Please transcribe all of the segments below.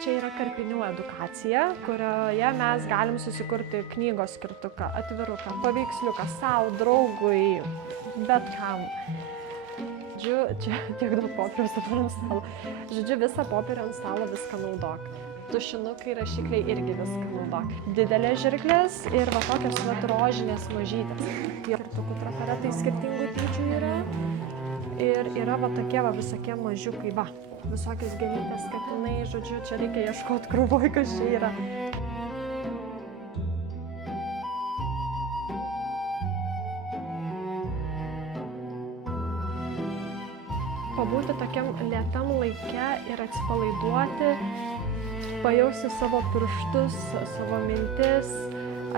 Čia yra karpinių edukacija, kurioje mes galim susikurti knygos skirtuką, atviruką, paveiksliuką savo, draugui, bet kam. Žodžiu, čia tiek daug popieriaus dabar ant stalo. Žodžiu, visą popierių ant stalo viską naudok. Tušinukai, rašikliai irgi viską naudok. Didelės žirklės ir va tokios vat rožinės mažytės. Skirtukų trafaretai skirtingų dydžių yra. Ir yra va tokie va visokie mažiukai, va. Visokios gėlytės, katinai, žodžiu, čia reikia ieškoti krūvoj, kas čia yra. Pabūti tokiam lėtam laike ir atsipalaiduoti, pajausti savo pirštus, savo mintis,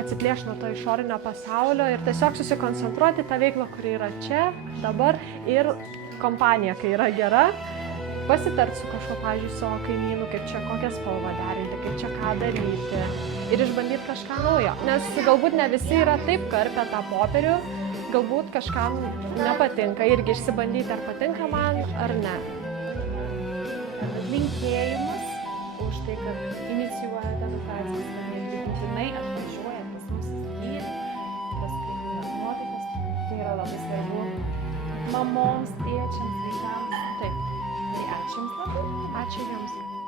atsiplėšti nuo to išorinio pasaulio ir tiesiog susikoncentruoti tą veiklą, kuri yra čia, dabar ir kompanija, kai yra gera, pasitart su kažkuo, pavyzdžiui, savo kaimynu, kaip čia kokią spalvą derinti, kaip čia ką daryti ir išbandyti kažką naujo. Nes galbūt ne visi yra taip karpę tą popierių, galbūt kažkam nepatinka, irgi išsibandyti, ar patinka man, ar ne. Linkėjimus už tai, kad inicijuojate edukacijas, kad jie būtinai atvažiuoja pas mus įsigyti, tas kaimynės nuotaikas. Tai yra labai svarbu mamoms, tėčiams, vaikams. Taip. Tai ačiū Jums labai. Ačiū Jums.